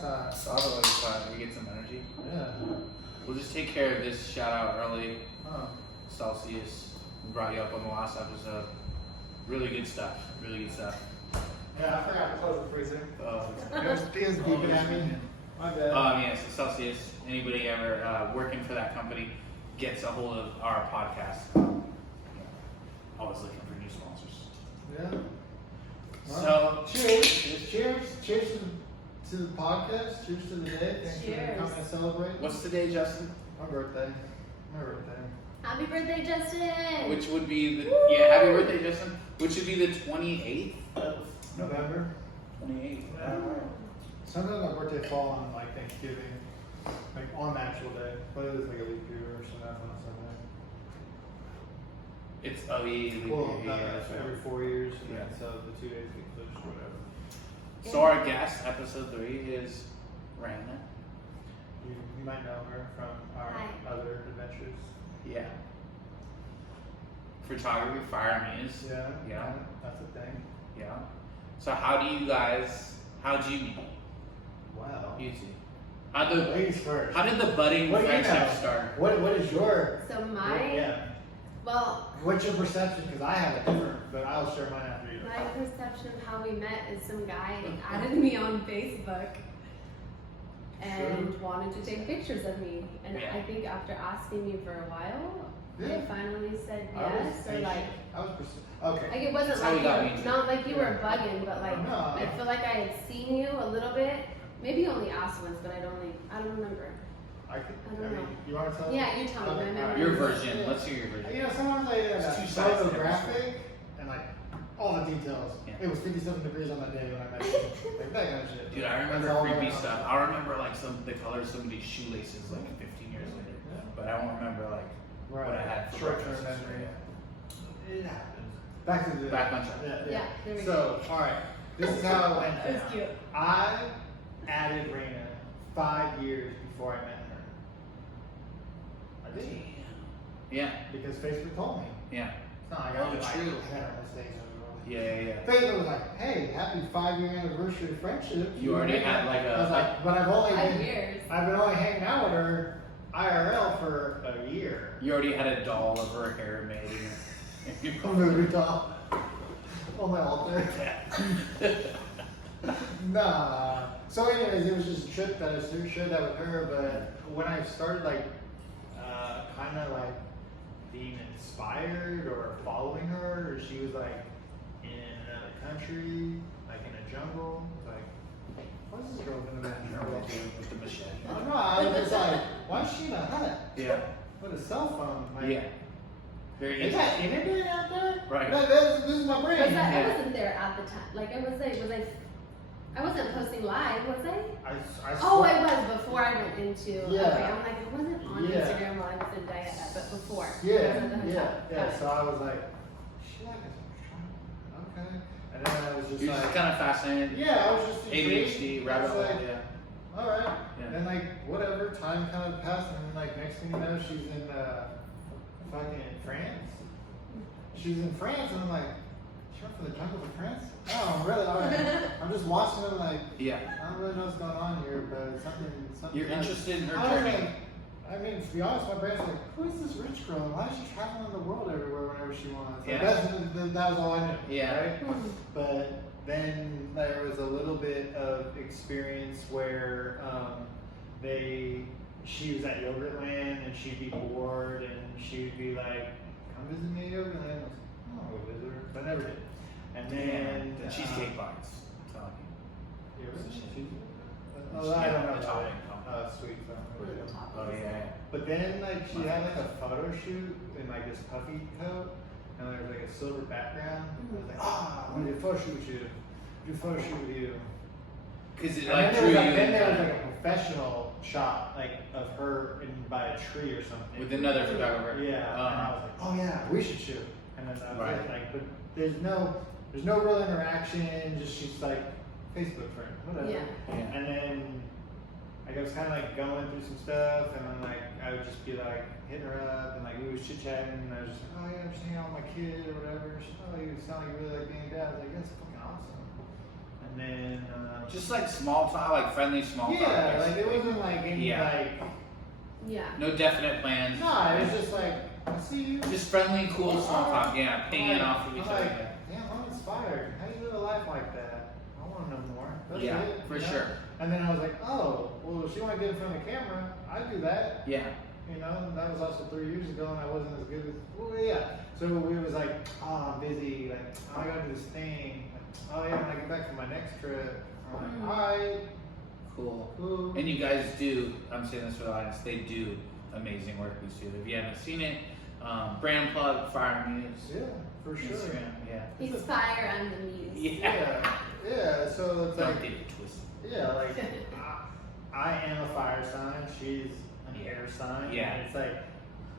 time. It's always fun. We get some energy. Yeah. We'll just take care of this shout out early. Huh. Celsius, we brought you up on the last episode. Really good stuff. Really good stuff. Yeah, I forgot to close the freezer. It was beeping at me. My bad. Yeah, so Celsius, anybody ever working for that company gets a hold of our podcast. Always looking for new sponsors. Yeah. So, cheers. Cheers to the podcast. Cheers to the day. Thanks Cheers. for coming to celebrate. what's the day, Justin? My birthday. Happy birthday, Justin! Which would be the, happy birthday, Justin. Which would be the 28th of November. 28th. Yeah. Sometimes my birthday fall on like Thanksgiving, like on the actual day, but it is like a leap year or something on Sunday. It's leap Well, year, every 4 years, Yeah. and so the 2 days get pushed or whatever. So our guest, episode 3, is Raina. You might know her from our Hi. other adventures. Yeah. Photography, Fire Muse. Yeah. That's a thing. Yeah. So how'd you meet? Wow. You two. How Ladies first. did the budding What do you friendship know? start? What is your? So well, What's your perception? Because I have a different, but I'll share mine after you. my perception of how we met is some guy added me on Facebook and wanted to take pictures of me. And Yeah. I think after asking me for a while, Yeah. I finally said I was yes. Or patient. like, Okay. it wasn't That's how like we got you were, me. not like you were bugging, but like No. I feel like I had seen you a little bit. Maybe only asked once, but I don't remember. I could. I don't know. You want to tell? Yeah, you tell me. Okay, My alright. memory Your is- version. yeah. Let's hear your version. You know, sometimes I It's two sides to every photographic and like all the details. Yeah. It was 57 degrees on that day when I met you. Like that kind of shit. Dude, I remember That's all creepy I know. stuff. I remember like the color of somebody's shoelaces like 15 years later. Yeah. But I won't remember like Right. what I had for Short-term breakfast. memory. It happens. Back to the. Back on track. Yeah, there we So, all right. This is how it went That was down. cute. I added Raina 5 years before I met her. I did. Yeah, Because Facebook told me. yeah, It's not like Oh, I was true. like, I got our mistakes yeah. Facebook was like, hey, happy 5-year anniversary of friendship. You already had like I was a, like, but I've only 5 been, years. I've been only hanging out with her IRL for a year. you already had a doll of her hair made. And A movie doll on my altar. Nah. So anyways, it was just a trip that I shared that with her, but when I started like kind of like being inspired or following her, or she was like in another country, like in a jungle, like what's this girl doing in a jungle? with the machete. I don't know, I was just like, why is she in a hut Yeah, with a cell phone? Like, yeah. Very is that interesting. internet out there? Right. This is my brain. I wasn't there at the time. Like I wasn't posting live, was I? I Oh, swear- I was before I went into. Yeah. Okay, I'm like, I wasn't on Yeah. Instagram while I was in diet, but before. I was Yeah, at the hotel. yeah. Got it. So I was like, shit, okay. And then I was just You're like, just kind of fascinated. yeah, I was just intrigued. ADHD, I rabbit was hole, like, yeah. all right. Yeah. And then like whatever, time kind of passed, and then like next thing you know, she's in fucking France. She's in France, and I'm like, she went for the jungles of France? Oh, really? I'm just watching them like, Yeah. I don't really know what's going on here, but something. You're kinda- interested in her I was journey. like, I mean, to be honest, my brain's like, who is this rich girl? Why is she traveling the world everywhere whenever she wants? Like, Yeah. that was all I knew. Yeah. Right? But then there was a little bit of experience where she was at Yogurtland and she'd be bored and she'd be like, come visit me at Yogurtland. I was like, oh, I'll go visit her. But I never did. And then the cheesecake bites. I'm telling you. Oh, I don't know. The topping. Sweet. Oh yeah. But then like she had like a photo shoot in like this puffy coat and there was like a silver background. I was like, I want to do a photo shoot with you. Do a photo shoot with you. Because it And like then drew you then there was in like a professional shot like of her by a tree or something. with another photographer. Yeah. And I was like, oh yeah, we should shoot. And then I was Right. like, but there's no real interaction. Just she's like Facebook friend, whatever. Yeah. Yeah. And then like I was kind of like going through some stuff, and then like I would just be like hitting her up, and like we was chit chatting, and I was just like, oh yeah, I'm just hanging out with my kid or whatever. She's like, oh, you sound like you really like being a dad. I was like, that's fucking awesome. And And then Just like small talk, like friendly small talk. yeah, like it basically. wasn't like any like Yeah. No definite plans. no, it was just like I see you. Just friendly, cool small talk. Yeah, pinging I'm off of each I'm other. like, damn, I'm inspired. How do you live a life like that? I want to know more. That's Yeah, it, for you know? sure. And then I was like, oh, well, if she want to get in front of the camera, I do that. Yeah. You know, that was also 3 years ago, and I wasn't as good as. Well, yeah. So we was like, oh, I'm busy. Like, oh, I gotta do this thing. Like, oh yeah, when I get back from my next trip. I'm like, all right, Cool. cool. And you guys do, I'm saying this for the audience, they do amazing work, these two. If you haven't seen it, brand plug, Fire Muse. Yeah, for sure. Instagram, yeah. He's fire and the muse. Yeah. Yeah. So it's Don't like, get it twisted. yeah, like I am a fire sign. She's an air sign. Yeah. And it's like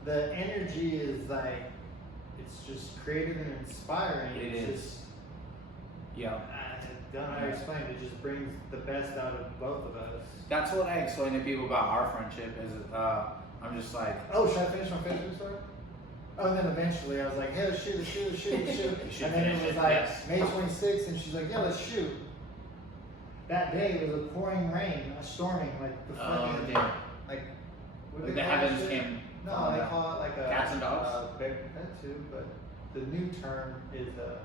the energy is like it's just creative and inspiring. It It's is. just Yeah. I don't know how to explain it. It just brings the best out of both of us. That's what I explain to people about our friendship is I'm just like, Oh, should I finish my Facebook story? Oh, and then eventually I was like, hey, let's shoot, let's shoot, let's shoot, let's shoot. You should And then it finish was it, like yes. May 26th, and she's like, yeah, let's shoot. That day it was a pouring rain, a storming, like the fucking, damn. like, what do Like they the call that heavens shit? came. No, falling they down. call it like a Cats and dogs? That too, but the new term is a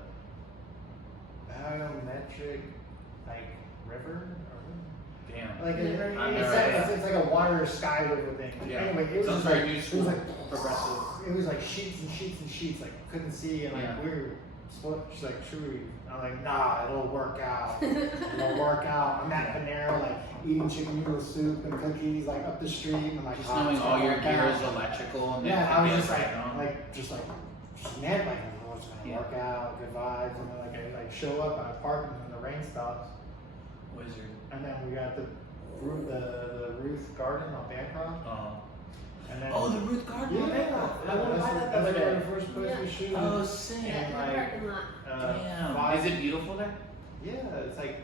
biometric, like river. Damn. Like River. I've never heard that. it's like a water sky river thing. Yeah. Anyway, it was Sounds just very like new it school. was like progressive. It was like sheets and sheets and sheets. Like couldn't see, and like Yeah. we were. She's like, should we? I'm like, nah, it'll work out. It'll work out. I'm at Panera, like eating chicken noodle soup and cookies, like up the street. And I'm like, Just oh, knowing it's all gonna your work gear out. is electrical and Yeah, I was just right like, just mad, like, oh, it's gonna Yeah. work out, good vibes, and then like I like show up, I park, and the rain stops, Wizard. and then we got the Ruth Garden on Bancroft, and then Oh, the Ruth Garden. yeah, on Bancroft. I want to buy that the that's other where day. the first place we Yeah. shoot. Oh, sick. Yeah, in the like, parking lot. Damn. Is it beautiful there? Yeah, it's like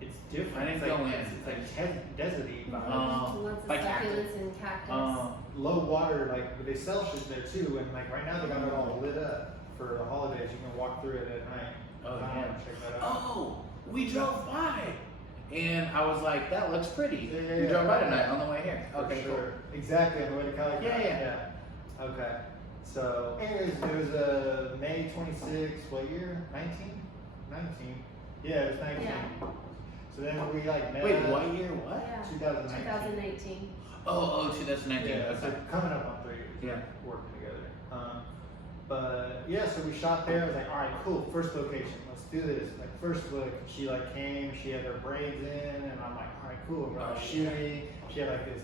it's different. I didn't it's like go in. it's like deserty vibes. Lots of like succulents and cactus. Low water, like but they sell shit there too, and like right now they got it all lit up for the holidays. You can walk through it at night. Oh, I yeah. wanna check that out. Oh, we drove by. And I was like, that looks pretty. Yeah, We yeah, drove by yeah. tonight on the way here. For Okay, sure. Exactly on the way to Cali. Yeah, yeah. Yeah. Okay. So, anyways, it was May 26th. What year? 19. 19. Yeah, it was 19. Yeah. So then we like met. Wait, up. what year? What? Yeah. 2019. 2019. Oh, 2019. Yeah, so Okay. coming up on 3 years. Yeah. Working together. But yeah, so we shot there. I was like, all right, cool. First location. Let's do this. Like first look, she like came. She had her braids in, and I'm like, all right, cool. We're Oh, shooting. She had like this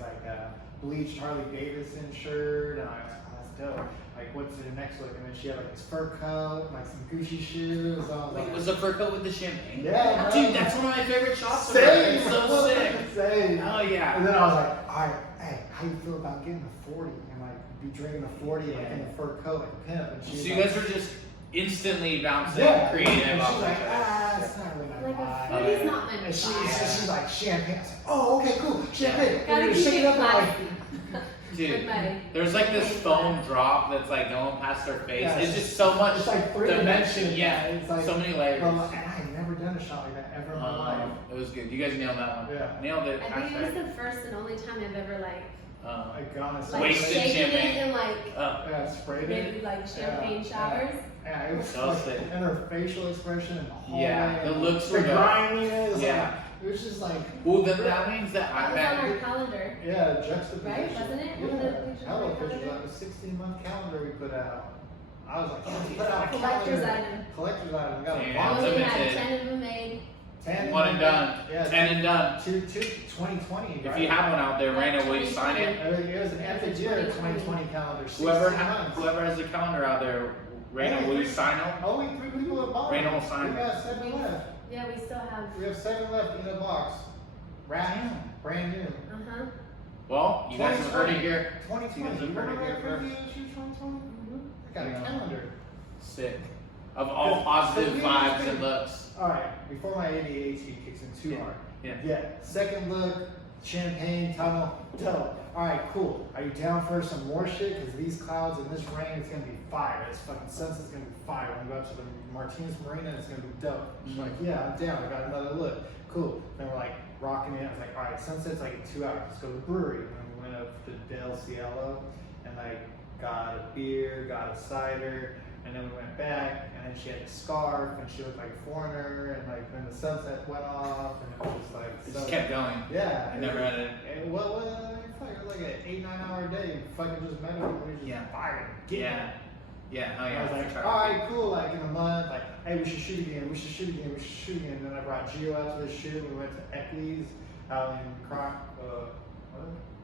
bleached Harley Davidson shirt, and I was like, oh, that's dope. Like, what's the next look? And then she had like this fur coat, like some Gucci shoes. I was Wait, like, was the fur coat with the champagne? yeah, bro. Dude, that's one of my favorite shots of her. Same. It's so sick. Same. Oh, yeah. And then I was like, all right, hey, how you feel about getting a 40 and like be drinking a 40 like in a fur coat like pimp? And So she's you like, guys were just instantly bouncing yeah, creative and off she's each like, other. it's not really my Like vibe. a 40's not my And vibe. she's like champagne. I was like, oh, okay, cool, champagne. Gotta And keep shake it it up and like, classy. Dude, With my there's like this champagne foam glass. drop that's like going past her face. Yeah, it's just so much it's like three dimension. Yeah, It's like, so many layers. well, and I had never done a shot like that ever in my life. It was good. You guys nailed that one. Yeah. Nailed it. I think it was the first and only time I've ever like I got it. Wasted shaken champagne. it in like Yeah, sprayed it. maybe like champagne Yeah. showers. Yeah, it was So like, sick. and her facial expression and the hallway. Yeah, the and looks the were dope. griminess. Yeah. Like, it was just like, Well, then that means that That I was on met. our calendar. yeah, juxtaposition. Right? Wasn't it? Yeah. One of the pictures Hella on our pictures. calendar? That was 16-month calendar we put out. I was like, Oh, yeah, yeah. put out a Collector's calendar. item. Collector's item. We got a Yeah. We box. only had limited. 10 of them made. 10 One and done. Yeah, 10 and done. 2020. If right? you have one out there, Raina, will you sign it? It was an epic year, 2020 calendar. 16 months. Whoever has a calendar out there, Raina, will you sign them? Only 3 people have bought Raina it. will sign We it. got 7 left. Yeah, we still have. We have 7 left in the box. Wrapped, brand new. Uh-huh. Well, you guys have heard it here. 2020. You guys have You heard it remember here that first. review of shoot 2020? I got a Yeah. calendar. Sick. Of all positive vibes and looks. Alright, before my ADHD kicks in too Yeah. hard. Yeah. Yeah, second look, champagne, tunnel, dope. all right, cool. Are you down for some more shit? Because these clouds and this rain, it's gonna be fire. This fucking sunset's gonna be fire. We're gonna go out to the Martinez Marina and it's gonna be dope. She's like, yeah, I'm down. I got another look. Cool. Then we're like rocking it. I was like, all right, sunset's like in 2 hours. Let's go to the brewery. And then we went up to Del Cielo and like got a beer, got a cider. And then we went back, and then she had a scarf, and she looked like a foreigner, and like then the sunset went off, and it was like It so, just kept going. Yeah, I never had it. It was like an 8-9 hour day. You fucking just met her, and we just fired. Yeah. Yeah. Oh And I yeah. was like, all right, cool. Like in a month, like, hey, we should shoot again. We should shoot again. We should shoot again. And then I brought Gio out to the shoot. We went to Eckley's out in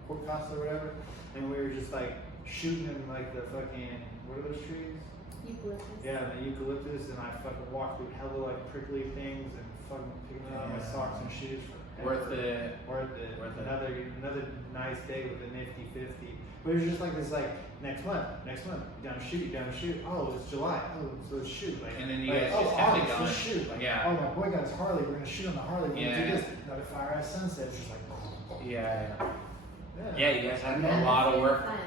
Port Costa or whatever, and we were just like shooting in like the fucking what are those trees? Eucalyptus. Yeah, the eucalyptus, and I fucking walked through hella like prickly things and fucking picking out my socks and shoes. Worth it. Worth it. Worth it. Another nice day with a nifty 50. But it was just like this, like next month, down shoot. Oh, it's July. Oh, so let's shoot. Like, And then you like, guys just kept it August, going. let's shoot. Like, Yeah. oh, my boy got his Harley. We're gonna shoot on the Harley. We're gonna do Yeah. this. Another fire ass sunset. It's just like. Yeah. Yeah. You guys had Yeah, a lot of work. fun.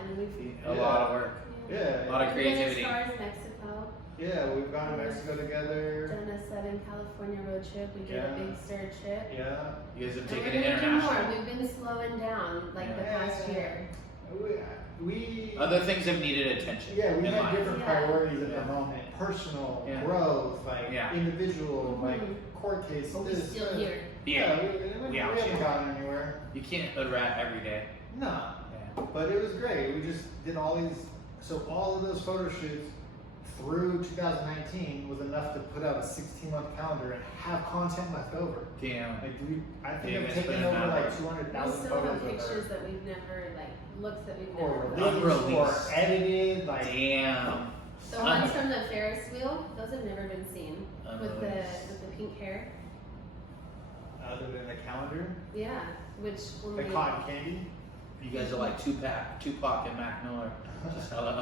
A lot of work. Yeah. A lot of creativity. We've been as far as Mexico. Yeah, we've gone to Mexico together. Done a Southern California road trip. We did Yeah. a big stir trip. Yeah. You guys have And taken we're it gonna do more. international. We've been slowing down like the past year. We Other things have needed attention. yeah, we in had life. different Yeah. priorities at Yeah. the moment. Personal, Yeah. growth, like Yeah. individual, Mhm. like court case. But we're this, still that. here. Yeah. we out haven't here. gotten anywhere. You can't rat every day. No. Yeah. But it was great. We just did all these, so all of those photo shoots through 2019 was enough to put out a 16-month calendar and have content left over. Damn. Like I think Yeah, I've guys taken put in over that like work. 200,000 We still photos have of pictures her. that we've never, like, looks that we've Or never released or Unreleased. edited, like Damn. The ones from the Ferris wheel, those have never been seen. With the pink hair. other than the calendar, Yeah. Which when the we cotton candy. You guys are like Tupac and Mac Miller.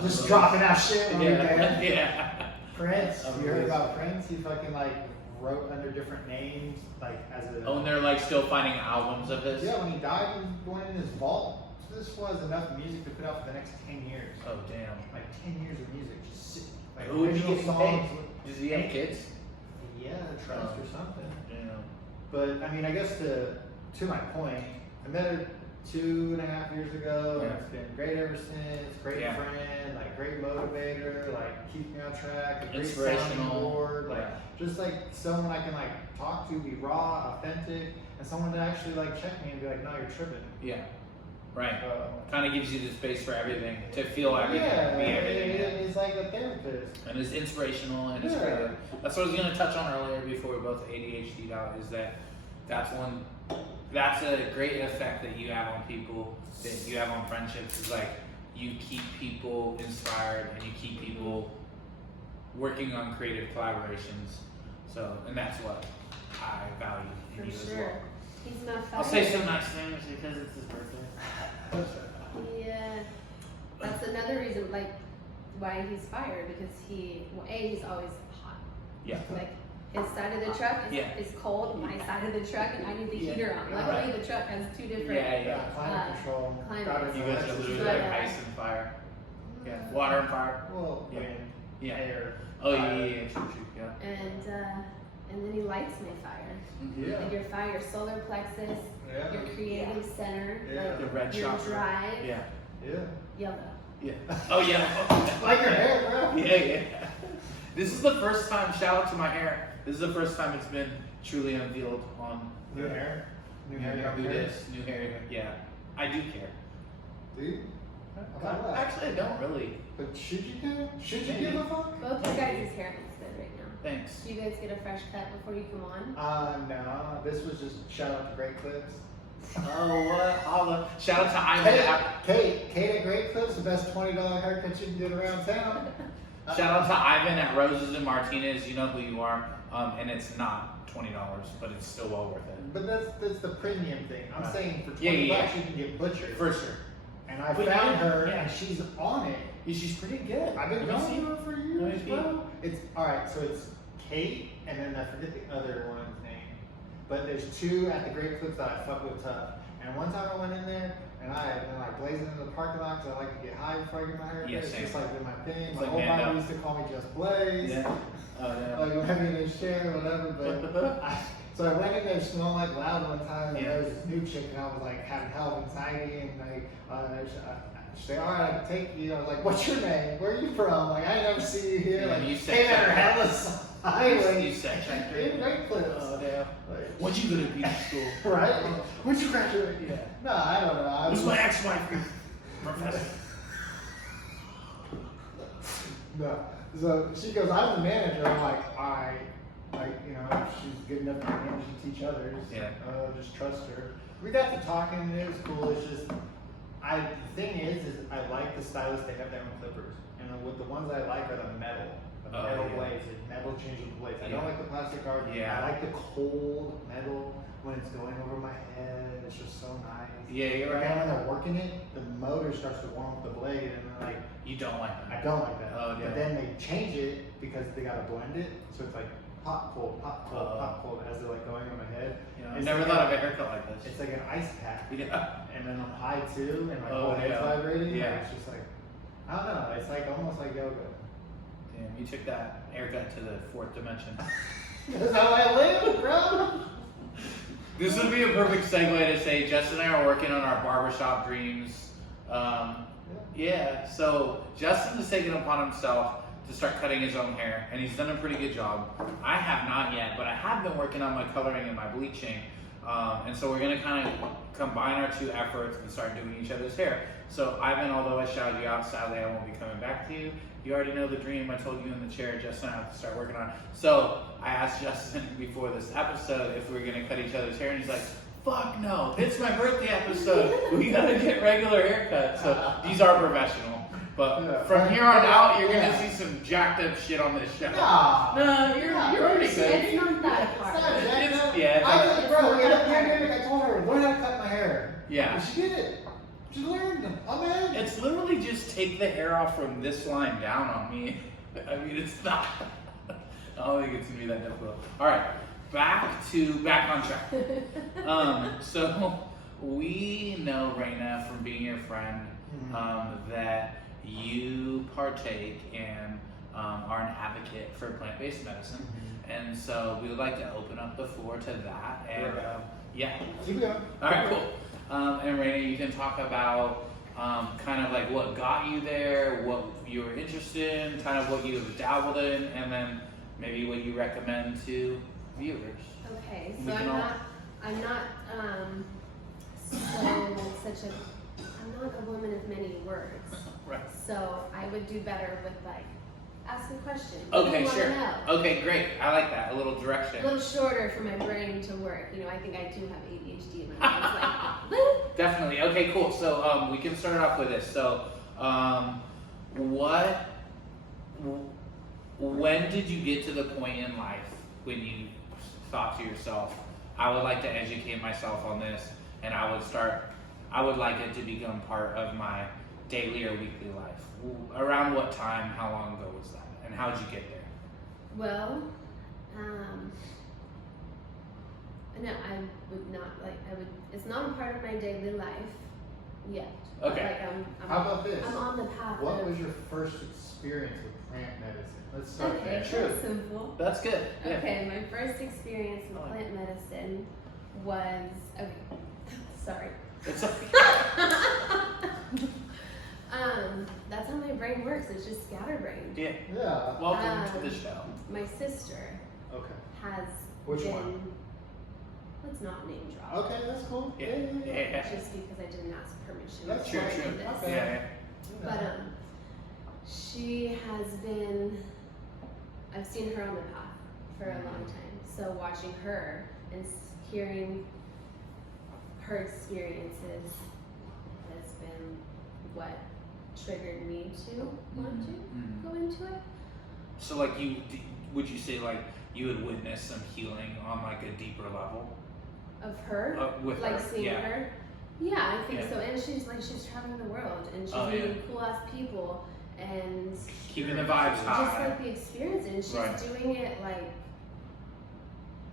Just dropping out shit on Yeah. weekend. Yeah. Prince, you heard about Prince? He fucking like wrote under different names, like as a. Oh, and they're like still finding albums of this? Yeah, when he died, he went in his vault. So this was enough music to put out for the next 10 years. Oh, damn. Like 10 years of music, just sitting. Like Who would be original getting songs. paid? Does he have kids? Yeah, trust or something. Yeah. But I mean, I guess to my point, I met her 2.5 years ago, and Yeah. it's been great ever since. Great Yeah. friend, like great motivator, like keeps me on track. A great Inspirational. sounding board, like Yeah. just like someone I can like talk to, be raw, authentic, and someone to actually like check me and be like, no, you're tripping. Yeah. Right. So, Kind of gives you the space for everything, to feel everything, yeah, be everything. Yeah. it's like a therapist. And it's inspirational and it's Yeah. creative. That's what I was going to touch on earlier before we both ADHD'd out, is that that's a great effect that you have on people, that you have on friendships, is like you keep people inspired and you keep people working on creative collaborations. So, and that's what I value in For you as sure. well. He's not I'll fired. say some nice things because it's his birthday. Yeah. That's another reason, like, why he's fired, because he's always hot. Yeah. Like, his side of the truck Yeah. is cold, my side of the truck, and I need the Yeah. heater on. Right. Luckily, the truck has two different. Yeah. Climate control. climate. got it You from guys are electricity. literally like But, ice and fire. Yeah. Water and fire. Well, Yeah. wind, Yeah. air. Oh fire. yeah, true, yeah. And then he lights my fire. Yeah. Like your fire, your solar plexus, Yeah. your creative center, Yeah. The red your chakra. drive, Yeah. Yeah. yellow. Yeah. Oh yeah. Like your hair, bro. Yeah. This is the first time. Shout out to my hair. This is the first time it's been truly unveiled on New hair. New hair. New don't care. this, new hair. Yeah, I do care. Do you? About what? Actually, I don't really. But should you care? Should you give a fuck? Both your guys' hair looks good right now. Thanks. Do you guys get a fresh cut before you come on? No. This was just shout out to Great Clips. Oh what? Holla. Shout out to Ivan. Kate at Great Clips, the best $20 haircut you can get around town. Shout out to Ivan at Roses and Martinez. You know who you are. And it's not $20, but it's still well worth it. But that's the premium thing. I'm Right. saying for $20 Yeah. you can get butchered. For sure. And I But found yeah, her, yeah. and she's on it. Yeah, she's pretty good. I've been Let me going see. to her for Let years, me see. bro. It's alright, so it's Kate, and then I forget the other one's name. But there's two at the Great Clips that I fuck with tough. And one time I went in there, And I've been like blazing in the parking lot because I like to get high before I get my haircut. Yeah, It's same. just like been my thing. It's My like old Mando. body used to call me Just Blaze. Yeah. Oh, yeah. Like when I'm in his chair or whatever. But so I went in there smelling like loud one time, and Yeah. there was this new chick, and I was like having hell of anxiety, and like she said, all right, I can take you. I was like, what's your name? Where are you from? Like, I never see you here. Yeah, Like, you said came at her that. headless You highway. sex checked her. In rape clips. Oh, damn. Like, What'd you go to beauty school? right? Where'd you graduate? Yeah. No, I don't know. I Who's was my ex-wife? Professor. No. So she goes, I'm the manager. I'm like, all right. Like, you know, if she's good enough to manage to teach others. Yeah. Just trust her. We got to talking and it was cool. It's just, the thing is I like the stylists, they have their own clippers. And with the ones I like are the metal. The Oh, metal yeah. blades, the metal changeable blades. I Yeah. don't like the plastic art. Yeah. I like the cold metal when it's going over my head. It's just so nice. Yeah, you're But then when right. they're working it, the motor starts to warm up the blade, and then like You don't like I that. don't like that. Oh, yeah. But then they change it because they gotta blend it, so it's like hot cold, hot cold, hot cold as they're like going on my head. You know, I've It's never like thought of a haircut like this. It's like an ice pack, Yeah. and then I'm high too, and my Oh, whole head's yeah. vibrating. Yeah. Like, it's just like I don't know. It's like almost like yoga. Damn, you took that haircut to the fourth dimension. That's how I live, bro. This would be a perfect segue to say Justin and I are working on our barbershop dreams. Yeah, so Justin has taken upon himself to start cutting his own hair, and he's done a pretty good job. I have not yet, but I have been working on my coloring and my bleaching. And so we're gonna kind of combine our two efforts and start doing each other's hair. So Ivan, although I shouted you out, sadly I won't be coming back to you. You already know the dream I told you in the chair, Justin, I have to start working on. So I asked Justin before this episode if we were gonna cut each other's hair, and he's like, fuck no, it's my birthday episode. We gotta get regular haircuts. So these are professional. But Yeah. from here on out, you're Yeah. gonna see some jacked up shit on this show. Nah. No, you're pretty good. It's not that It's hard. not jacked up. Yeah, I it's- just, bro, in the pandemic, I told her, learn how to cut my hair. Yeah. And she did it. She learned. I'm in. It's literally just take the hair off from this line down on me. I mean, it's not. I don't think it's gonna be that difficult. All right, back on track. So we know Raina from being your friend that you partake and are an advocate for plant-based medicine, and so we would like to open up the floor to that. And yeah. Keep going. All right, cool. And Raina, you can talk about kind of like what got you there, what you were interested in, kind of what you have dabbled in, and then maybe what you recommend to viewers. Okay, We so can I'm not I'm not a woman of many words. Right. So I would do better with like asking questions. What do Okay, you wanna sure. know? Okay, great. I like that. A little A direction. little shorter for my brain to work. You know, I think I do have ADHD in my brain. It's like, bloop. Definitely. Okay, cool. So we can start off with this. So when did you get to the point in life when you thought to yourself, I would like to educate myself on this, and I would like it to become part of my daily or weekly life? Around what time, how long ago was that, and how did you get there? Well, no, I would not it's not a part of my daily life yet. Okay. Like How about this? I'm on the path What of, was your first experience with plant medicine? Let's start okay, there. that's simple. That's good. Yeah. Okay, my first experience with I like plant medicine was, okay, sorry. It's okay. That's how my brain works, it's just scatterbrained. Yeah. Yeah. Welcome to the show. My sister Okay. has Which been, one? let's not name drop. Okay, that's cool. Yeah. Just because I didn't ask permission. That's before I True. did this. Okay. Yeah. But she has been, I've seen her on the path for a long time. So watching her and hearing her experiences has been what triggered me to want to go into it. So like would you say like you had witnessed some healing on like a deeper level? Of her, With like her? seeing Yeah. her. Yeah, I think Yeah. so. And she's traveling the world and she's Oh, yeah. meeting cool ass people and Keeping the vibes just high. like the experience, and she's Right. doing it like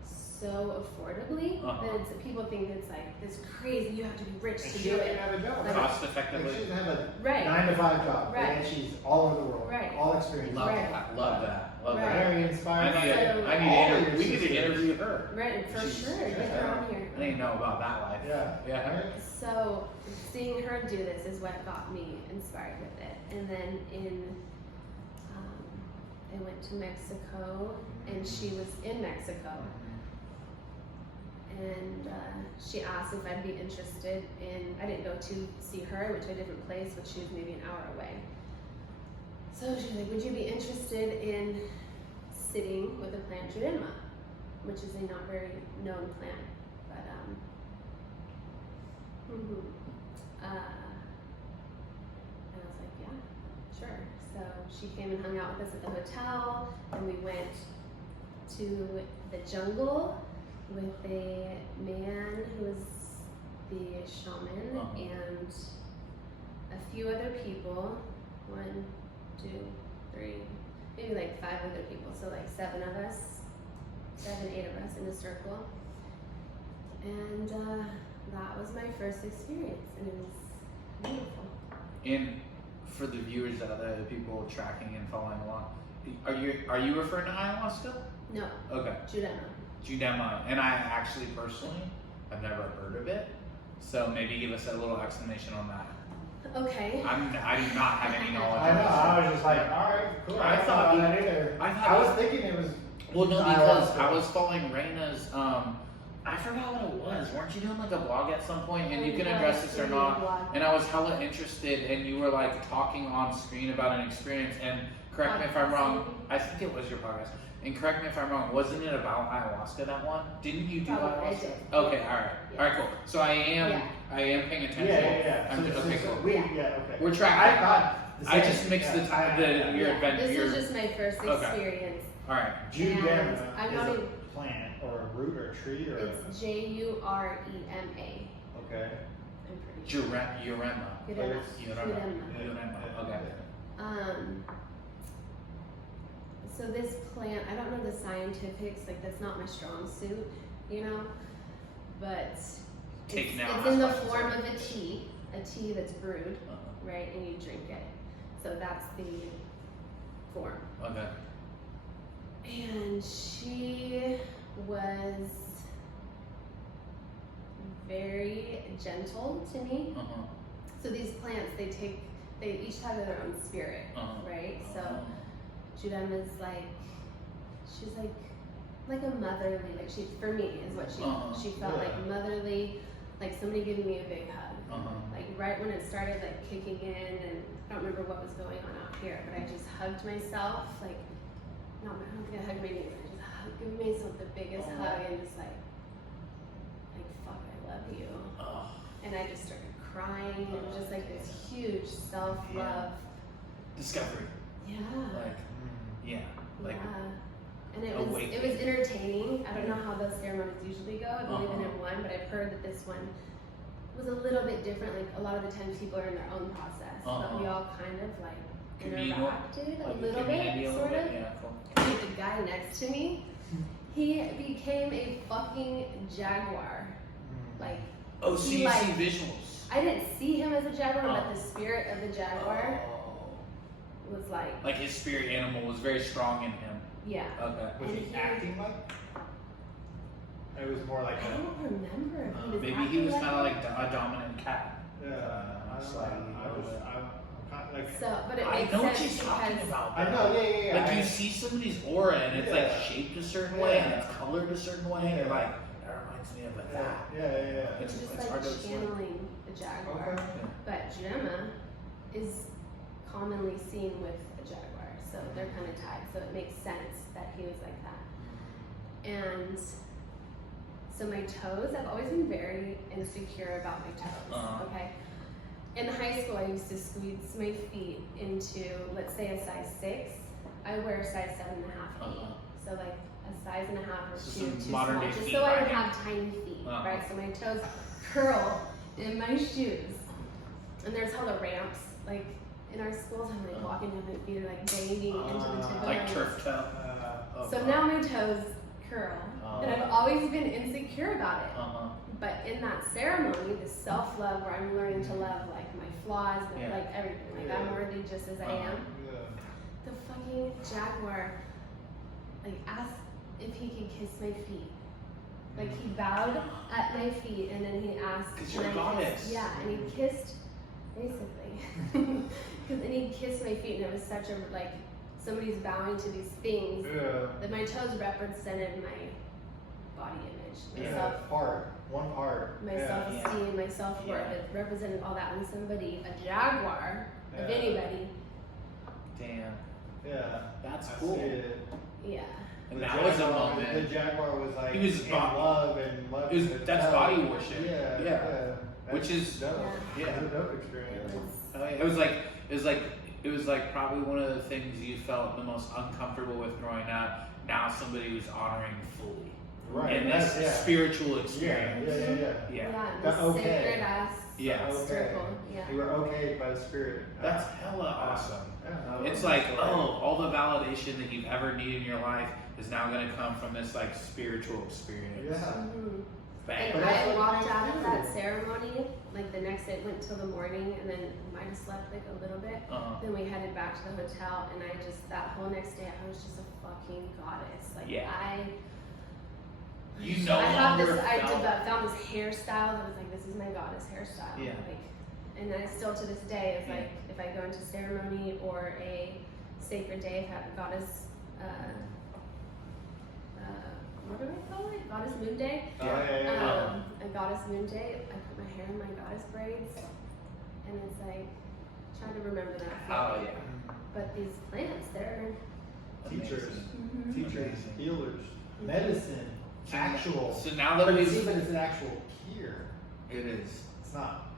so so affordably that it's, people think it's like this crazy, you have to be rich And to she do doesn't it. have a job. Like, Cost Like effectively. she doesn't have a Right. 9-to-5 job. Right. And she's all over the world. Right. All experience. Love Right. that. Love that. Love Right. that. Very I inspiring. need to, So- we need to interview her. Right, for She's- sure, get her on here. I didn't know about that life. Yeah. Yeah. Right? So seeing her do this is what got me inspired with it. And then I went to Mexico, and she was in Mexico, and she asked if I'd be interested in. I didn't go to see her; I went to a different place, but she was maybe an hour away. So she was like, "Would you be interested in sitting with the plant Jurema, which is a not very known plant, but and I was like, yeah, sure. So she came and hung out with us at the hotel, and we went to the jungle with a man who was the shaman and a few other people. 1, 2, 3, maybe like 5 other people. So like 7 of us, 7, 8 of us in a circle. And that was my first experience, and it was beautiful. And for the viewers out there, the people tracking and following along, are you referring to ayahuasca? No, Okay, Jurema. Judema. And I actually personally have never heard of it, so maybe give us a little explanation on that. Okay. I do not have any knowledge. I know. on I was just like, all right, cool. I I thought thought you- that either. I thought I you- was thinking it was. Well, no, because ayahuasca. I was following Raina's. I forgot what it was. Weren't you doing like a blog at some point? And you can address this or not. And I was hella interested, and you were like talking on screen about an experience. And correct me if I'm wrong. I think it was your podcast. And correct me if I'm wrong. Wasn't it about ayahuasca, that one? Didn't you do Probably I ayahuasca? did. Okay, all right, Yes. all right, cool. So I am paying Yeah, attention. yeah. I'm just, okay, cool. Okay. We're tracking. I thought. the I same. just mixed the Yeah, your Yeah, event. this Your was just my first Okay. experience. all right. Judema And I'm is not a even- plant or a root or a tree or. It's Jurema. Okay. I'm pretty sure. Urema. Jurema. Urema. Jurema. Urema. Okay. So this plant, I don't know the scientifics, like that's not my strong suit, you know, but Take now, it's in the that's what form I'm of a tea that's brewed, right, and you drink it. So that's the form. Okay. And she was very gentle to me. So these plants, they each have their own spirit, right? So Judem is like, she's like a motherly, like she, for me, is what she felt Yeah. like motherly, like somebody giving me a big hug. Like right when it started like kicking in, and I don't remember what was going on out here, but I just hugged myself, like, I'm not gonna hug my knees, I just give myself the biggest hug and just like fuck, I love you. And I just started crying. It was just like this huge self-love. Discovery. Yeah. Like, yeah. Like, yeah. And it was entertaining. I don't know how those ceremonies usually go. I've only been in one, but I've heard that this one was a little bit different. Like a lot of the times people are in their own process, but we all kind of like Communal? interacted a like little bit, sort of. Yeah, cool. Like the guy next to me, he became a fucking jaguar. Like, Oh, so He you like- see visuals. I didn't see him as a jaguar, but the spirit of the jaguar was like, Like his spirit animal was very strong in him. yeah. Okay. Was And he acting like? It was more like I a. don't remember if he was Maybe he acting was like kind of it. like a dominant cat. Yeah, I don't know. I'm kind of like. So, but it I makes know what sense she's talking because about. I know, yeah. Like you see somebody's aura and it's like Yeah. shaped a certain way and Yeah. it's colored a certain way and you're like, that reminds me of that. Yeah. it's just it's like hard to explain. channeling the jaguar. Okay. But Jurema is commonly seen with a jaguar, so they're kind of tied. So it makes sense that he was like that. And so my toes, I've always been very insecure about my toes. Okay. In high school, I used to squeeze my feet into, let's say, a size 6. I wear a size 7.5 feet. So like a size and a half or So two some too modern small, day just feet so I would binding. have tiny feet, Uh-huh. right? So my toes curl in my shoes. And there's hella ramps, like in our schools, I'm like walking down my feet are like banging into the tip of Like my turf toe. So now my toes girl, and I've always been insecure about it. Uh-huh. But in that ceremony, the self-love where I'm learning to love like my flaws, like everything, like I'm worthy just as I am. The fucking jaguar, like asked if he could kiss my feet. Like he bowed at my feet and then he asked. Because you're a and I goddess. kissed- Yeah, and he kissed, basically. And he kissed my feet and it was such a, like, somebody's bowing to these things. That my toes represented my body image. One part. My self-esteem, my self-worth. It represented all that. And somebody, a jaguar, of anybody. Damn. Yeah. That's I cool. see it. Yeah. And The that was a jaguar- moment. The jaguar was like He was in bo- love and love. It was- to that's tell. body worship. Yeah. Yeah. That's Which is- dope. yeah. It's a dope It experience. was. Oh, yeah. It was like probably one of the things you felt the most uncomfortable with growing up. Now somebody who's honoring fully. Right. In this That's- spiritual Yeah. experience. Yeah. Yeah. The The okay. sacred ass Yeah. Okay. circle. Yeah. You were okay by the spirit. That's hella awesome. Yeah. It's like, oh, all the validation that you've ever needed in your life is now going to come from this like spiritual experience. Yeah. Mhm. Bang. And But that's I what walked makes out of it that cool. ceremony, like the next day, went till the morning, and then might have slept like a little bit. Uh-huh. Then we headed back to the hotel, and I just, that whole next day, I was just a fucking goddess. Like, Yeah. I You no have longer this, I felt- found this hairstyle that was like, this is my goddess hairstyle. Yeah. Like, and I still to this day, it's like, if I go into ceremony or a sacred day, if I have a goddess, what do I call it? Goddess Moon Day? Yeah. A goddess moon day, I put my hair in my goddess braids, and it's like, try to remember that. Oh feeling. yeah. But these plants, they're Teachers. Mhm. Teachers. Amazing. Healers. Medicine. Actual. So now that But we've, it's an actual cure. it is, It's not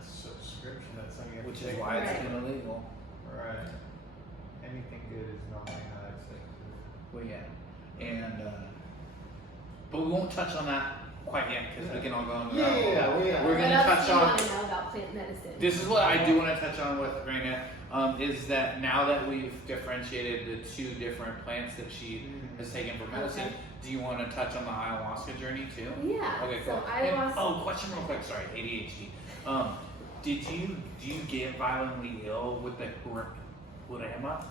a subscription that something you have which to is take. why it's Right. illegal. Right. Anything good is normally not accepted. Well, yeah, and but we won't touch on that quite yet because we can all go on. Yeah. We're what gonna else touch do you on. want to know about plant medicine? This is what I do want to touch on with Raina, is that now that we've differentiated the two different plants that she has taken for medicine, Okay. do you want to touch on the ayahuasca journey too? Yeah. Okay, So cool. ayahuasca. And, question real quick, sorry, ADHD. Do you get violently ill with the hurema?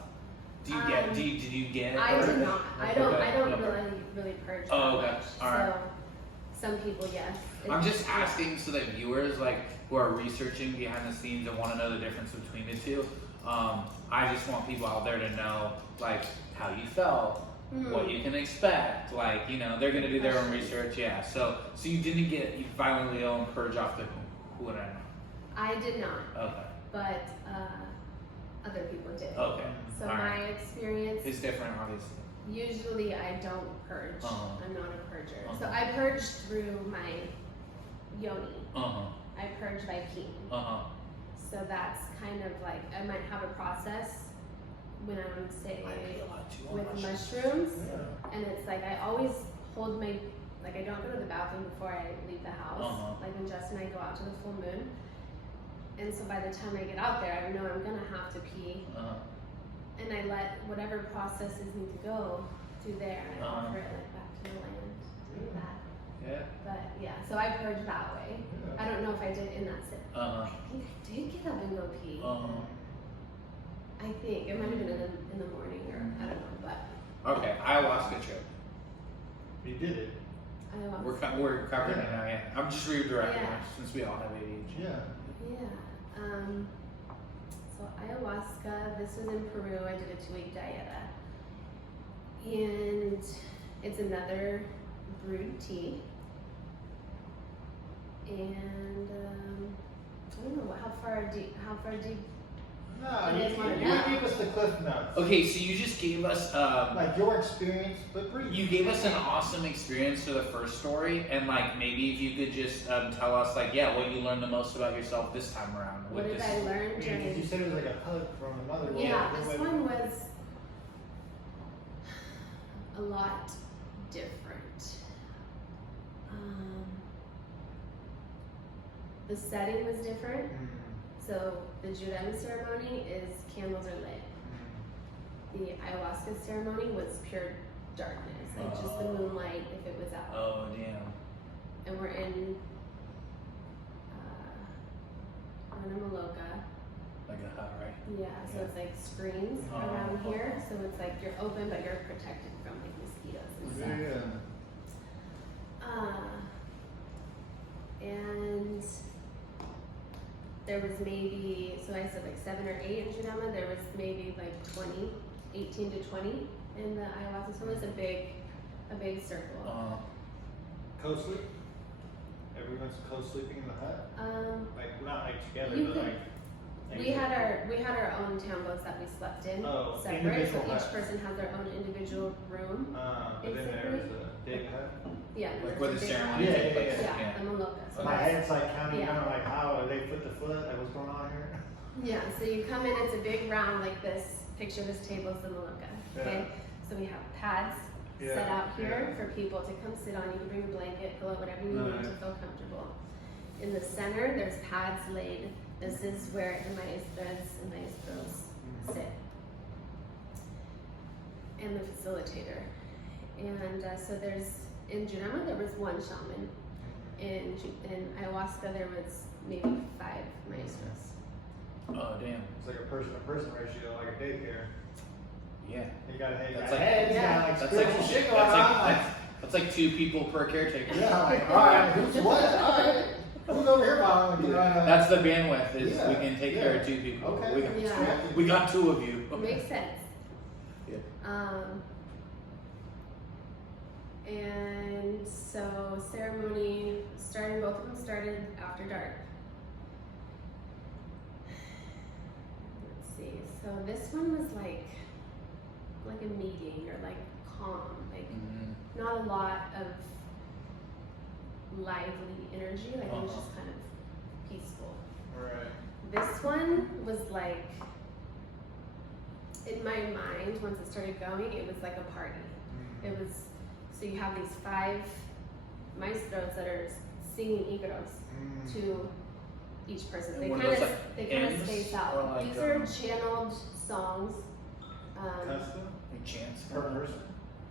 Do you get, did you get? I did not. I don't Okay. really purge. Oh, that okay. much. Alright. So some people, yes. I'm just asking so that viewers like who are researching behind the scenes and want to know the difference between the two. I just want people out there to know like how you felt, what you can expect. Like they're gonna do their own research. Yeah. So you didn't get violently ill and purge off the hurema. I did not, Okay. but other people did. Okay. So All my right. experience, It's different, obviously. usually I don't purge. Uh-huh. I'm not a purger. Uh-huh. So I purge through my yoni. Uh I purge by peeing. huh. So that's kind of like, I might have a process when I'm, say, with mushrooms. Yeah. And it's like, I always hold my, like I don't go to the bathroom before I leave the house. Uh-huh. Like when Justin and I go out to the full moon. And so by the time I get out there, I know I'm gonna have to pee. Uh And I let whatever processes need to go through there and I Uh-huh. offer it like back to the land. Like that. Yeah. But yeah, so I purge that way. I don't know if I did in that sit. Uh I think I did get up and go pee. huh. I think it might have been in the morning or I don't know, but Okay, ayahuasca trip. You did it. I was. We're covering it now. Yeah. I'm just redirecting Yeah. it since we all have ADHD. Yeah. Yeah. So ayahuasca, this was in Peru. I did a 2-week dieta. And it's another brewed tea. And I don't know how far deep No, You guys wanna you know? gave us the cliff notes. Okay, so you just gave us Like your experience, but brief. you gave us an awesome experience for the first story, and like maybe if you could just tell us like what you learned the most about yourself this time around. what with did this. I learn You during said it was like a hug from a mother. Yeah, What- this what- one was a lot different. The setting was different. Mm, So the Jurem ceremony is candles are lit. mm. The ayahuasca ceremony was pure darkness, like just the moonlight if it was out. Oh damn. And we're in Maloka. Like a hut, right? Yeah, so it's like screens around here, so it's like you're open but you're protected from like mosquitoes and stuff. And there was maybe, so I said like 7 or 8 in Judama, there was maybe like 20, 18 to 20 in the ayahuasca, so it was a big circle. Co-sleep? Everyone's co-sleeping in the hut? Like, not like together, You but could- like. We had our own townboats that we slept in, Oh, separate, individual so each huts. person had their own individual room. But then there was a big hut. Yeah, Like there's where a the big ceremony hut. takes place. Yeah, the Maloka. So My that's- head's like counting Yeah. down, like, how are they foot to foot? Like, what's going on here? Yeah, so you come in, it's a big round like this. Picture this table is the Maloka. Okay, so we have pads set out here for people to come sit on. You can bring a blanket, pillow, whatever you need to feel comfortable. In the center, there's pads laid. This is where the maestras and maestros sit, and the facilitator. And so there's in Jurema there was 1 shaman. In ayahuasca there was maybe 5 maestros. Oh damn. It's like a person-to-person ratio, like a daycare. Yeah. You gotta have That's like- heads, you got like That's spiritual like shit going on. that's like 2 people per caretaker. Yeah, like, alright, who's what? Alright. Who's over here following? That's the bandwidth. Is Yeah, we can take care of 2 people. Okay. We got 2 of you. It makes sense. Yeah. And so ceremony started, both of them started after dark. Let's see, so this one was like a meeting or like calm, like not a lot of lively energy, like it was just kind of peaceful. Right. This one was like, in my mind, once it started going, it was like a party. It was, so you have these 5 maestros that are singing Icaros to each person. And They were kind those, of like, they kind of hymns space or out. like, These are channeled songs. Custom? Like chants Per person?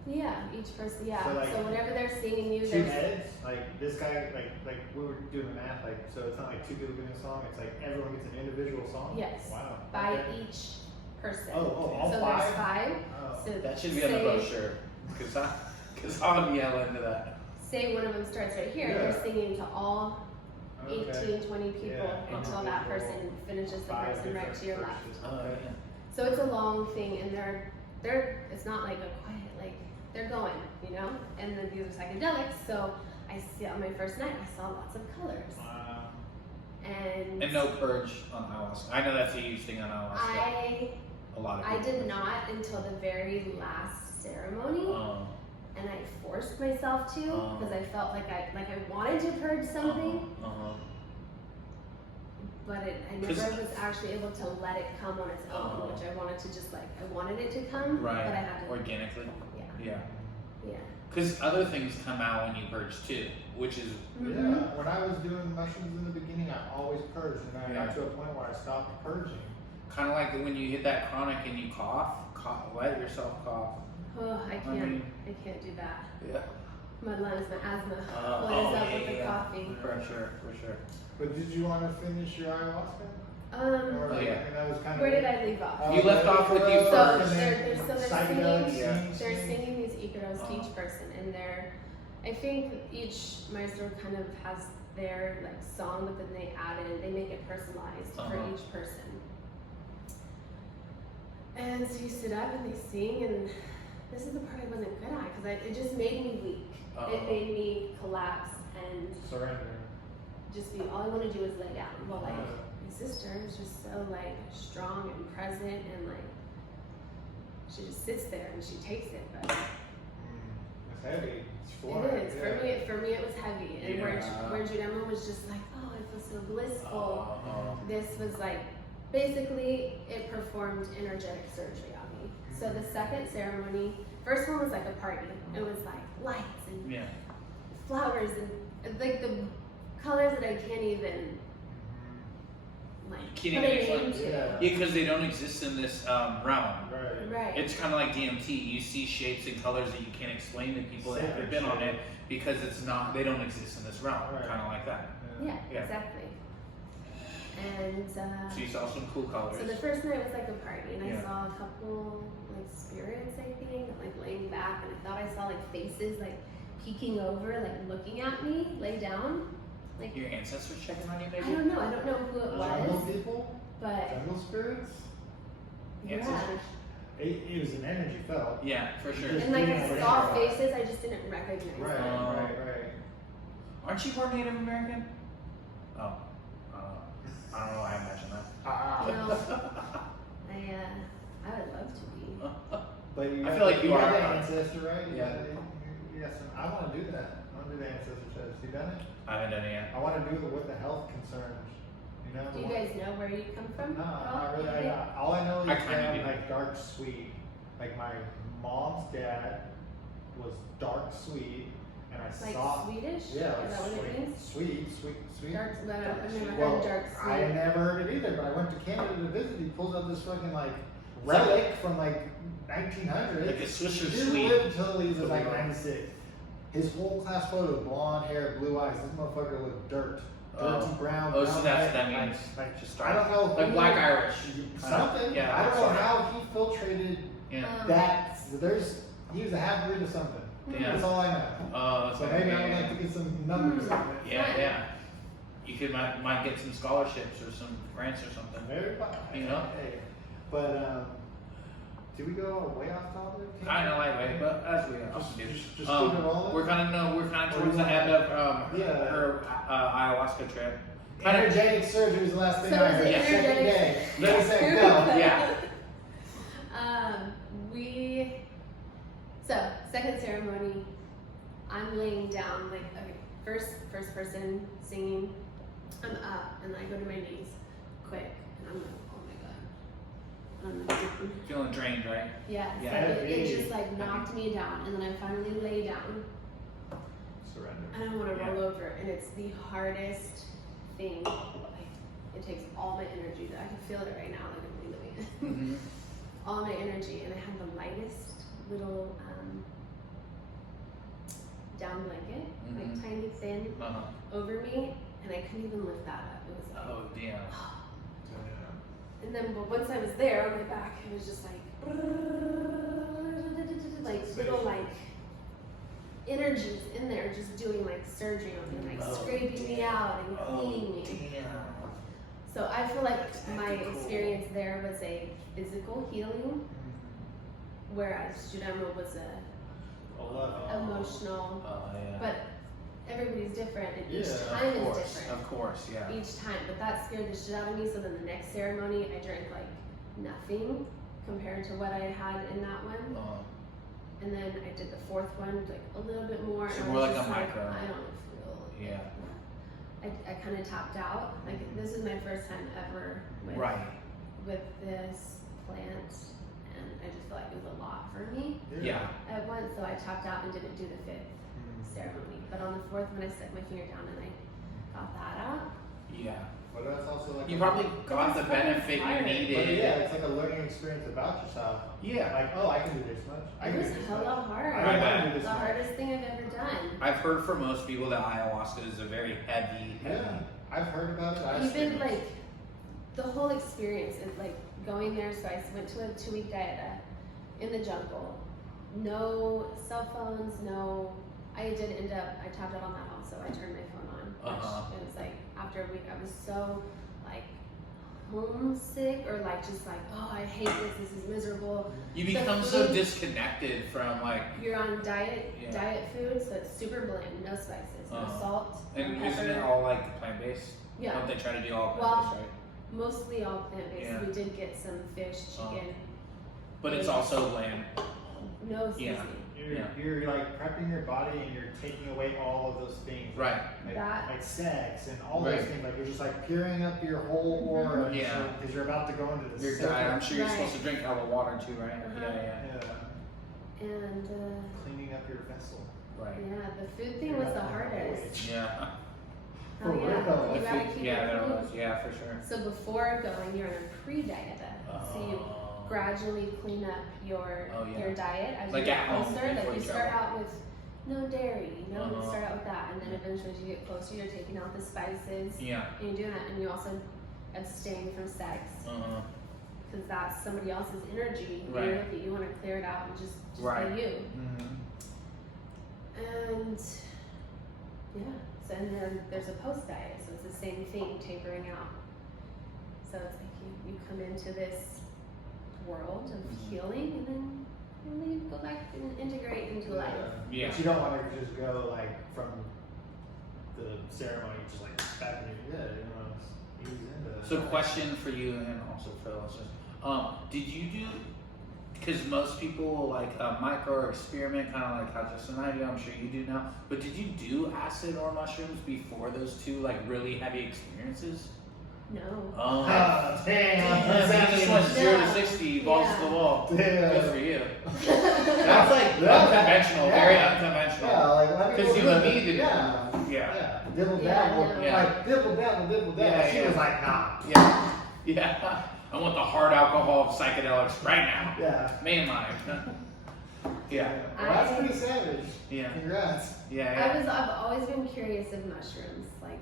Yeah, each person. Yeah. So, So, like, whenever they're singing you, 2 there's heads? Like, this guy, like we were doing the math, like, so it's not like 2 people doing a song, it's like everyone gets an individual song? yes, Wow. by Okay. each person. All so 5? there's 5. Oh. So That should be on the say- brochure. Cause I'll be hella into that. Say one of them starts right here, Yeah. they're singing to all 18, Okay. 20 people Yeah, until that individual, person finishes the 5 person right different to your left. verses. Oh Okay. yeah. So it's a long thing, and they're it's not like a quiet, like they're going, you know. And then these are psychedelics, so I see on my first night I saw lots of colors, Wow. and And no purge on ayahuasca. I know that's a huge thing on ayahuasca. A lot of I people. did not until the very last ceremony, and I forced myself to because I felt like I wanted to purge something. But I never 'Cause- was actually able to let it come on its own, which I wanted to just I wanted it to come, Right. but I had to. Organically. Yeah. Yeah. Yeah. Because other things come out when you purge too, which is Mm-hmm. Yeah, when I was doing mushrooms in the beginning, I always purged, and I got to a point where I stopped purging. kind of like when you hit that chronic and you cough, let yourself cough. Oh, I can't. mean- I can't do that. Yeah. My lungs, my asthma. Oh, What is up with the coffee? For sure. But did you want to finish your ayahuasca? Or, Oh, yeah. I mean, that was kind of. Where did I leave off? You left off with you So first. they're psychedelics, singing. scenes, They're scenes. singing these icaros to each person, and I think each maestro kind of has their song, but then they add in, they make it personalized for each person. And so you sit up and they sing, and this is the part I wasn't good at because it just made me weak. It made me collapse and Surrender. just be, all I want to do is lay down. Well, my sister is just so strong and present, and she just sits there and she takes it. But It's heavy. It's it foreign. is for me it was heavy, and where Judema was just oh, I feel so blissful. This was basically it performed energetic surgery on me. So the second ceremony, first one was like a party. It was lights and flowers and the colors that I can't even like Can't put even a explain. name to. Yeah. Yeah, because they don't exist in this realm. Right. Right. It's kind of like DMT. You see shapes and colors that you can't explain to people that haven't been on it because it's not. They don't exist in this realm. Right. Kind of like that. Yeah, Yeah. exactly. And So you saw some cool colors. so the first night was like a party, and I Yeah. saw a couple like spirits, I think, like laying back, and I thought I saw like faces like peeking over, like looking at me, lay down. Like Your ancestors checking on you, I maybe? don't know who it Jungle was, people? but Jungle spirits? yeah. Ancestors? It was an energy felt. Yeah, for sure. Just And like reading I what saw you're faces, I just didn't recognize Right, them. right. Aren't you part Native American? Oh, I don't know. I imagine that. No, I would love to be. But you I got feel like you are. got the ancestor, right? Yeah. You got some. I want to do that. I want to do the ancestor test. You done it? I haven't done it yet. I want to do it with the health concerns. You know. Do you guys know where you come from? No, at all? not really. All I know is I kinda that I'm do. like dark sweet. Like my mom's dad was dark sweet, and I Like saw. Swedish? Yeah, Is that what it means? sweet. Dark, no, I've never Well, heard dark sweet. I never heard it either, but I went to Canada to visit. He pulls out this fucking like relic from like 1900. Like a Swisher Dude Sweet. lived until he was like 96. His whole class photo, blonde hair, blue eyes. This motherfucker looked dirty brown. Oh, so brown that's hair, that means like just I don't know. like Black Irish. Something. Yeah, I don't know sorry. how he filtrated Yeah. that. He was a half breed or something. Yeah. That's all I know. Oh, So maybe I would like to get some numbers on it. Yeah. You could might get some scholarships or some grants or something. Very fun. You know? Hey. But did we go way off topic? Kind of lightweight, but as we often do. Just keep it rolling. We're kind of towards the end of her ayahuasca trip. Energetic surgery is the last thing So I is heard. it Second energetic? day. Yeah. Ready, set, go. Yeah. So second ceremony, I'm laying down, like, okay, first person singing, I'm up, and I go to my knees, quick, and I'm like, oh my god. I'm like, Feeling drained, right? yeah, Yeah. so it just like knocked me down, and then I finally lay down, Surrender. and I want to Yeah. roll over, and it's the hardest thing. Like, it takes all my energy. I can feel it right now, like I'm doing it. Mm-hmm. All my energy, and I had the lightest little down blanket, like Mhm. tiny thin, over me, and I couldn't even lift that up. It was like, Oh damn. and then but once I was there on my back, it was just like little like energies in there, just doing like surgery on me, like Oh, scraping me out and cleaning me. Damn. So I feel like my experience there was a physical healing, whereas Judema was a emotional. Oh yeah. But everybody's different, and each Yeah, time of course, is different. of course, yeah. Each time, but that scared the shit out of me. So then the next ceremony, I drank like nothing compared to what I had in that one. And then I did the fourth one, like a little bit more. So and I more was like a just micro. I don't feel. Yeah. I kind of tapped out. Like this is my first time ever with this plant, and I just felt like it was a lot for me Yeah. at once. So I tapped out and didn't do the fifth ceremony. But on the fourth one, I stuck my finger down and I got that out. Yeah. But that's also like You probably got the benefit you But needed. yeah, it's like a learning experience about yourself. Yeah. Like, oh, I can do this much. I It can was do this hella much. hard. I don't want to do The this much. hardest thing I've ever done. I've heard from most people that ayahuasca is a very heavy. Yeah, I've heard about it. I've Even seen it. like the whole experience is like going there. So I went to a 2-week diet in the jungle. No cell phones. No. I did end up. I tapped out on that also. I turned my phone on. Which it was like after a week, I was so like homesick or like just like, oh, I hate this. This is miserable. You The become so food- disconnected from like. You're on diet Yeah. food, so it's super bland, no spices, no salt, And no isn't it pepper. all like plant based? Yeah. Don't they try to do all plant Well, based, right? Mostly all plant based. Yeah. We did get some fish, chicken, But it's also land. no seasoning. Yeah. You're like prepping your body and you're taking away all of those things. Right. Like sex and all Right. those things. Like you're just like peering up your whole aura. Yeah. Because you're about to go into the Your second- diet. I'm sure you're Right. supposed to drink hella water too, right? Uh-huh. Yeah. And Cleaning up your vessel. Right. yeah, the food thing was the hardest. Yeah. For real though. You gotta keep Yeah, it there clean. was. Yeah, for sure. So before going, you're in a pre-diet. So you gradually clean up your diet as Like you at get home closer. before Like you you start travel. out with no dairy, you start out with that, and then eventually as you get closer, you're taking out the spices. Yeah. And you're doing that, and you also abstain from sex because that's somebody else's energy. Right. You want to clear it out and just Right. be you. Mm-hmm. And yeah, so and then there's a post diet, so it's the same thing, tapering out. So it's like you come into this world of healing, and then you go back and integrate into life. Yeah. But you don't want to just go like from the ceremony, just like back in your you know, ease into. So, question for you and also for the listeners: did you do? Because most people like micro or experiment, kind of like how Justin and I do. I'm sure you do now. But did you do acid or mushrooms before those two like really heavy experiences? No. Oh, Yeah, damn. you just went 0 to No. 60, balls to the wall. Damn. Good for you. That's like unconventional, very unconventional. Yeah, like let me Because go you to and the- me did it. Yeah. Yeah. Dibble Yeah, dabble. no. Yeah. Like dibble dabble. Yeah, She yeah. was like, nah. Yeah. Yeah. I want the hard alcohol of psychedelics right now. Yeah. Me and mine. Yeah. Well, that's pretty savage. Yeah. Congrats. Yeah. I've always been curious of mushrooms, like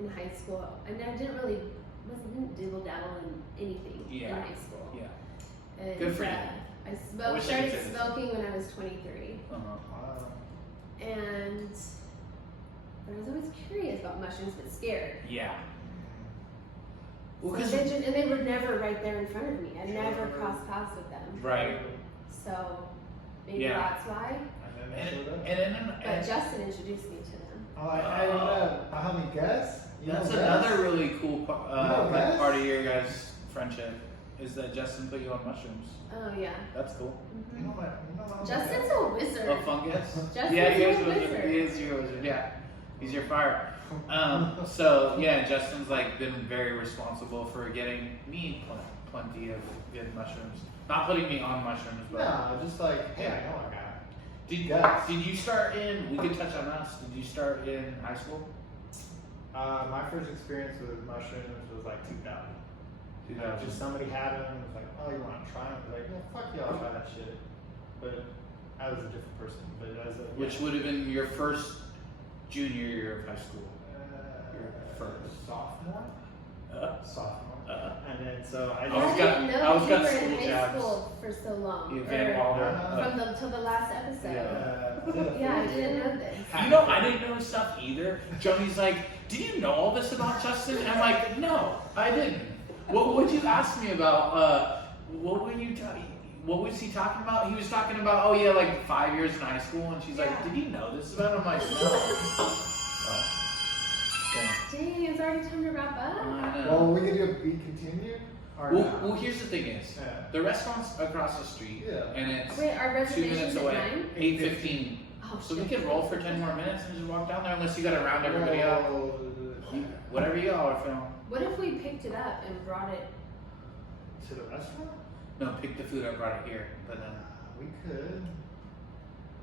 in high school, and I didn't dibble dabble in anything in Yeah. high school. Yeah. And, Good for you. I wish I started could say this. smoking when I was 23, Wow. and I was always curious about mushrooms, but scared. Yeah. So Well, 'cause- and they were never right there in front of me. I never crossed paths with them. Right. So maybe Yeah. that's why. And then And, they showed up. But Justin introduced me to them. Oh, I don't know. How many Gus? You that's know another Gus? really cool Gus? part of your guys' friendship is that Justin put you on mushrooms. Oh yeah. That's cool. You know my Justin's a wizard. A fungus? Justin's Yeah, he is a a wizard. wizard. He is your wizard. Yeah, he's your fire. So yeah, Justin's like been very responsible for getting me plenty of good mushrooms. Not putting me on mushrooms, but No, just like, hey, I know a guy. did you start in? We could touch on us. Did you start in high school? My first experience with mushrooms was like 2000. 2000. Just somebody had them and was like, oh, you want to try them? I was like, yeah, fuck y'all, try that shit. But I was a different person. But as a Which would have been your first junior year of high school. First. sophomore. Uh, And then so I I I was just got- didn't know I was you got were school in high jobs. school for so long. You Van Or Wilder. till the last episode. did a Yeah, I full didn't year. know this. You know, I didn't know stuff either. Joni's like, "Did you know all this about Justin?" I'm like, "No, I didn't." What would you ask me about? What were you talking? What was he talking about? He was talking about, oh yeah, like 5 years in high school, and she's like, Yeah. "Did you know this about him?" I'm like, "No." Dang, it's already time to wrap up. Well, we could do a be continued or not? Well, here's the thing is, Yeah. the restaurant's across the street, Yeah. and it's Wait, our 2 reservation's minutes at away, 9? 8:15. Oh, So we shit. could roll for 10 more minutes and just walk down there, unless you got to round everybody up. Whatever y'all are feeling. What if we picked it up and brought it? To the restaurant? No, pick the food up right here. But We could.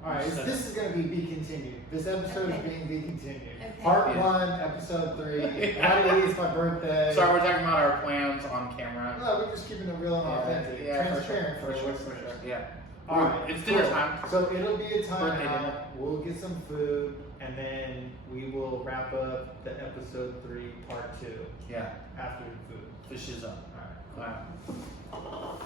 Alright, Set this is gonna be continued. This episode Okay. is being be continued. Okay. Part Yeah. 1, episode 3. It's my birthday. sorry, we're talking about our plans on camera. No, we're just keeping it real and authentic. Yeah, Transparent for sure, for sure. Yeah. Alright, It's dinner cool. time. So it'll be a time Birthday out. dinner. We'll get some food, and then we will wrap up the episode 3, part 2, Yeah. after the food. Fish is up. Alright. Wow.